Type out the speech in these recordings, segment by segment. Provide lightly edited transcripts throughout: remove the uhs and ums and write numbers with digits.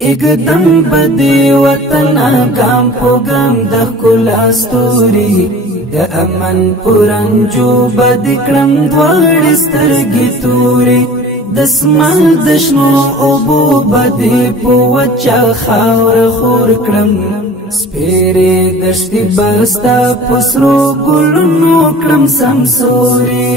اقدم بدی وطن گام پو گام د ښکلا ستوري د امن پرنجو بد کړم دواړې سترګې توري د اسمان د شنو اوبو بدې په وچه خاوره خور کړم سپېرې دښتې به ستا په سرو ګلونو کړم سمسوري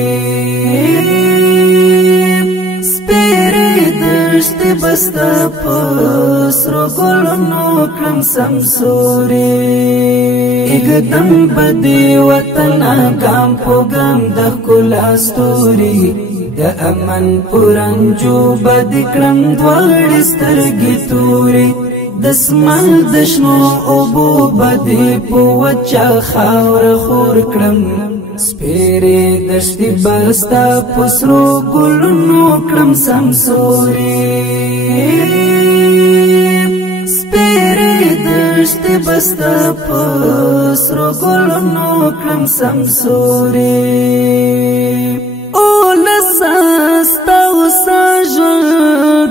دشتي بستا پسرو گلونو کړم سمسوري اقدم بدی وطن گام پو گام د ښکلا ستوري د امن پرنجو بد کړم دواړې سترګې توري د اسمان د شنو اوبو بدې په وچه خاوره خور کړم سپېرې دښتې به ستا په سرو ګلونو کړم سمسوري سپېرې دښتې به ستا په سرو ګلونو کړم سمسوري اولسه ستا اوسه ژوند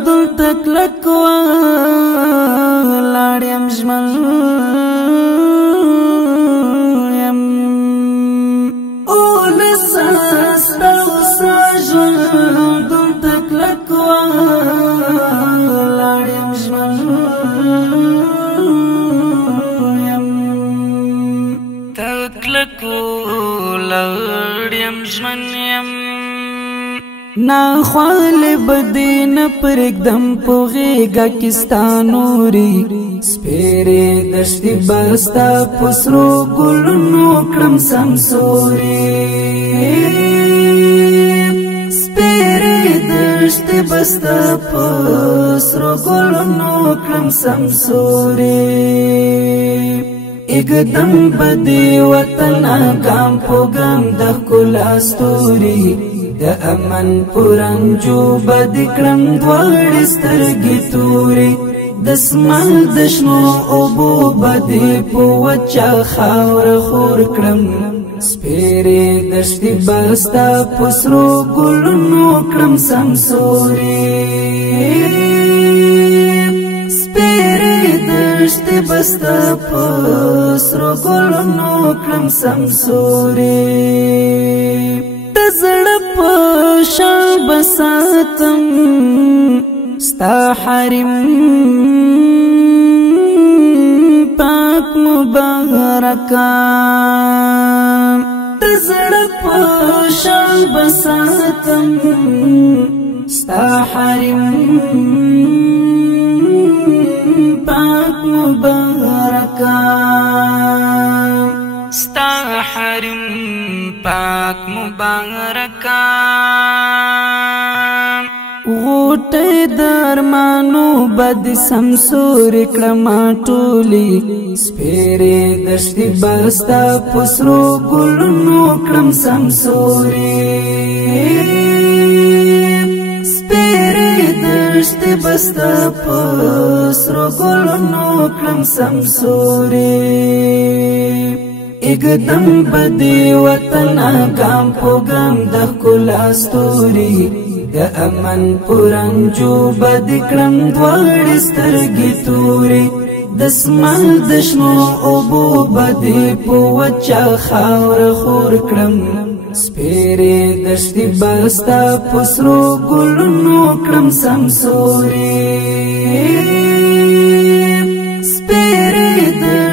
دلته کلک ولاړ یم ژمن نا خوال بدی نه پرېږدم په غېږه کې ستا نوري سپېرې دښتې به ستا په سرو ګلونو کړم سمسوري سپېرې دښتې به ستا په سرو ګلونو کړم سمسوري اقدم بدی وطن گام پو گام د ښکلا ستوري د امن پرنجو بد کړم دواړې سترګې توري د اسمان د شنو اوبو بدې په وچه خاوره خور کړم سپېرې دښتې به ستا په سرو ګلونو کړم سمسوري سپېرې دښتې به ستا په سرو ګلونو کړم سمسوري زړه په شان بساتم ستا حرم پاک مبارکا زړه په شان بساتم ستا حرم پاک مبارکا ستا حرم پاک مبارکا غوټه درمانو بد سمسور کړم ټولي سپېرې دښتې به ستا په سرو ګلونو کړم سمسوري سپېرې دښتې به ستا په سرو ګلونو کړم سمسوري اقدم بدی وطن گام پو گام د ښکلا ستوري د امن پرنجو بد کړم دواړې سترګې توري د اسمان د شنو اوبو بدې په وچه خاوره خور کړم سپېرې دښتې به ستا په سرو ګلونو کړم سمسوري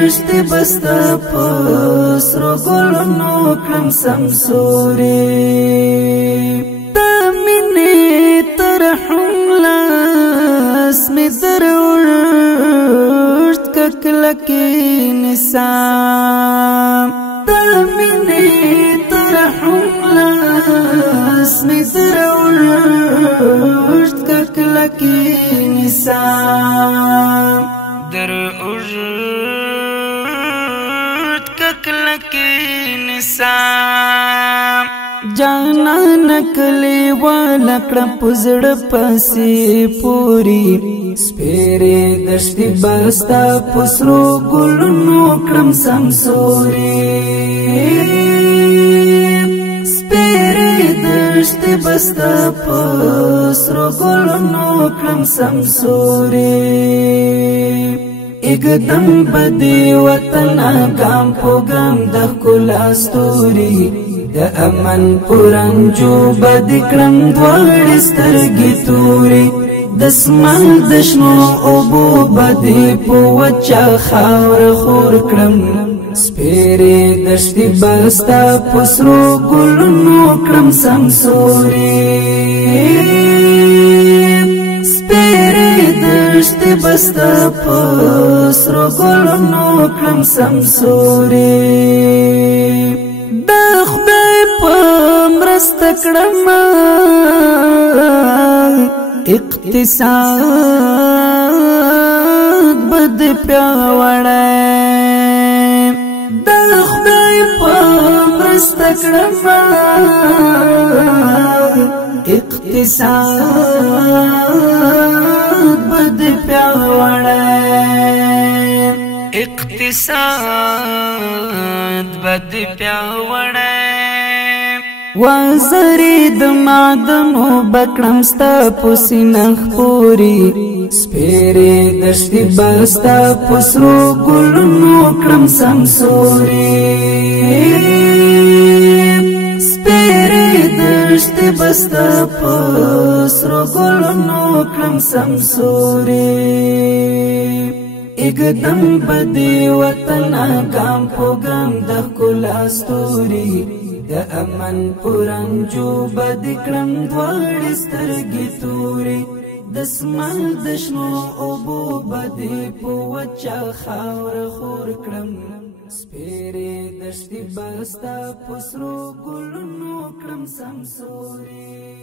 دښتې به ستا په سرو ګلونو کړم سمسوري د مینې ترحم لاس مې در اوږد کړه کلکې نسام د مینې ترحم لاس مې در اوږد کړه کلکې نسام در جانا نکلی والا کړه پزړه پسې پوری سپېرې دښتې به ستا په سرو ګلونو کړم سمسوري سپېرې دښتې به ستا په سرو ګلونو کړم سمسوري اګدم بدی وطن ګام په ګام د ښکلا ستوري د امن پرنجو بد کړم دواړې سترګې توري دسمال دشنو اوبو بدی په وچه خاوره خور کړم سپیرې دشتي بستا پسرو ګلونو کړم سمسوري سپیرې دشتي بستا پسرو ګلونو کړم سمسوري د خدای په مرسته کړم اقتصاد بد پیاوړی د خدای په مرسته کړم اقتصاد بد پیاوړی اقتصاد بد پیاوړی وزری د معدنو بکړم ستا پسینخ پوری سپیرې دشتي بستا پسرو ګلونو کړم سمسوري سپیرې دشتي بستا پسرو ګلونو کړم سمسوري اګدم بدی وطن ګام په ګام د ښکلا ستوري د امن پرنجو بد کړم دواړې سترګې توري دسمال دشنو اوبو بدی په وچه خاوره خور کړم سپیرې دشتي بستا پسرو ګلونو کړم سمسوري